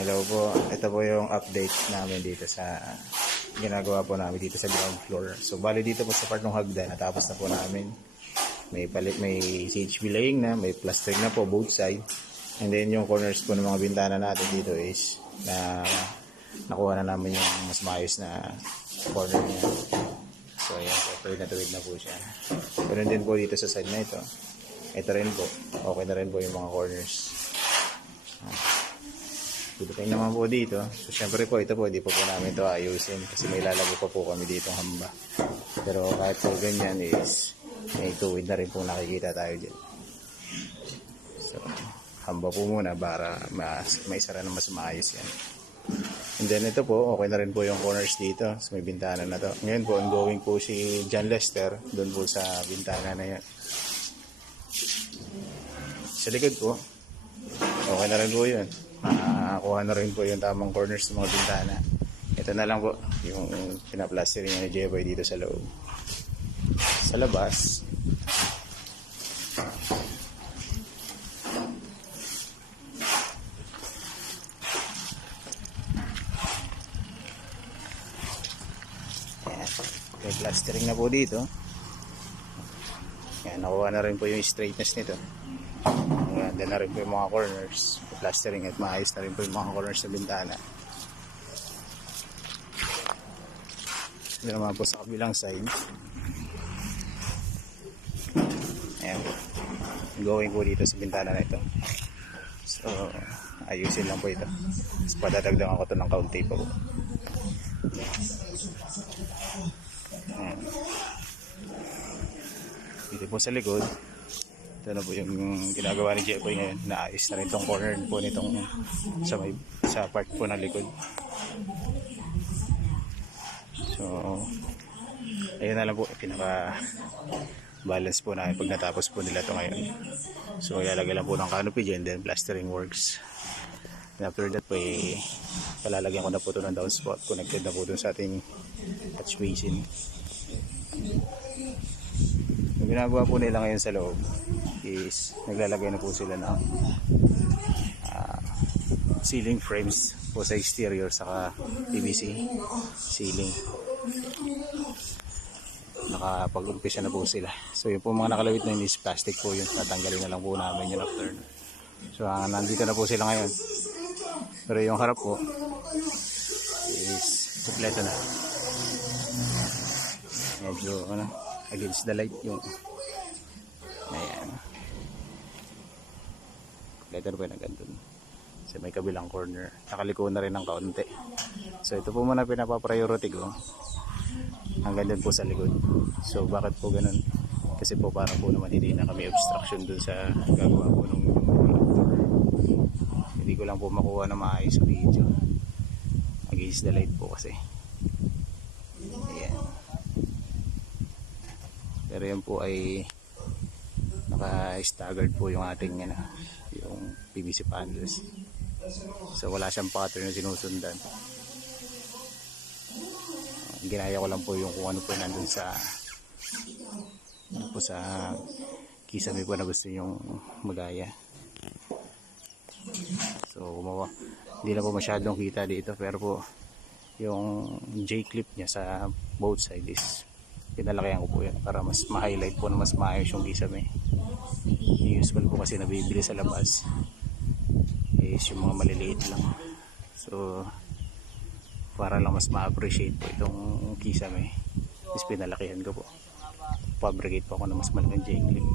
Hello po. Ito po yung update namin dito sa ginagawa po namin dito sa ground floor. So bali dito po sa part ng hagdan, natapos na po namin. May CHB laying na, may plastering na po both side. And then yung corners po ng mga bintana natin dito is na nakuha na namin yung mas maayos na corner niya. So ayan po, tuwid na po siya. Pero din po dito sa side na ito. Ito rin po, okay na rin po yung mga corners. Pagdating naman po dito, so syempre po ito po, hindi po namin ito ayusin kasi may lalago pa po kami dito hamba. Pero kahit po ganyan is may tuwid na rin po nakikita tayo dyan. So hamba po muna para maisara na mas maayos yan. And then ito po, okay na rin po yung corners dito. So may bintana na to. Ngayon po, ongoing po si John Lester doon po sa bintana na yan. Sa likod po, okay na rin po yun. Nakakuha na rin po yung tamang corners ng mga bintana. Ito na lang po yung pinaplastering niya ni Jeboy dito sa loob. Sa labas, may plastering na po dito. Yan, nakuha na rin po yung straightness nito. Ganda na rin po yung mga corners, plastering, at maayos na rin po yung mga corners sa bintana. Ito naman po sa kabilang side. Ayan, going po dito sa bintana na ito. So ayusin lang po ito. So, padadagdagan ko ito ng kaunti pa po. Ayan. Dito po sa likod, ito na po yung ginagawa ni Jeboy ngayon. Naayos na rin itong corner po nitong sa part po ng likod. So ayun na lang po, pinaka balance po namin pag natapos po nila ito ngayon. So ilalagay lang po ng canopy dyan, then plastering works. And after that po palalagyan ko na po ito ng downspout, connected na po doon sa ating touch basin. Yung ginagawa po nila ngayon sa loob is naglalagay na po sila ng ceiling frames po sa exterior saka PVC ceiling. Nakapag-umpisa na po sila. So yung po mga nakalawit na yun is plastic po yun. Tatanggalin na lang po namin yun after. So nandito na po sila ngayon. Pero yung harap po is kompleto na. Medyo against the light yung ayan. Kompleto na po yung nagandun. So may kabilang corner. Nakaliko na rin ng kaunti. So ito po muna pinapapriority ko. Hanggang dun po sa likod. So bakit po ganun? Kasi po para po naman hindi na kami obstruction dun sa gagawa po nung hindi ko lang po makuha na maayos sa video against the light po kasi. Ayan. Pero yan po ay naka-staggered po yung ating yung PVC panels. So wala siyang pattern na sinusundan. Ginaya ko lang po yung kung ano po nandun sa kisame po na gusto yung magaya. So hindi na po masyadong kita dito, pero po yung J-clip niya sa both sides pinalakihan ko po yan para mas ma-highlight po na mas maayos yung kisame. Usual po kasi nabibili sa labas is yung mga maliliit lang. So para lang mas ma-appreciate po itong kisame is pinalakihan ko po. Fabricate po ako na mas malaking J-clip.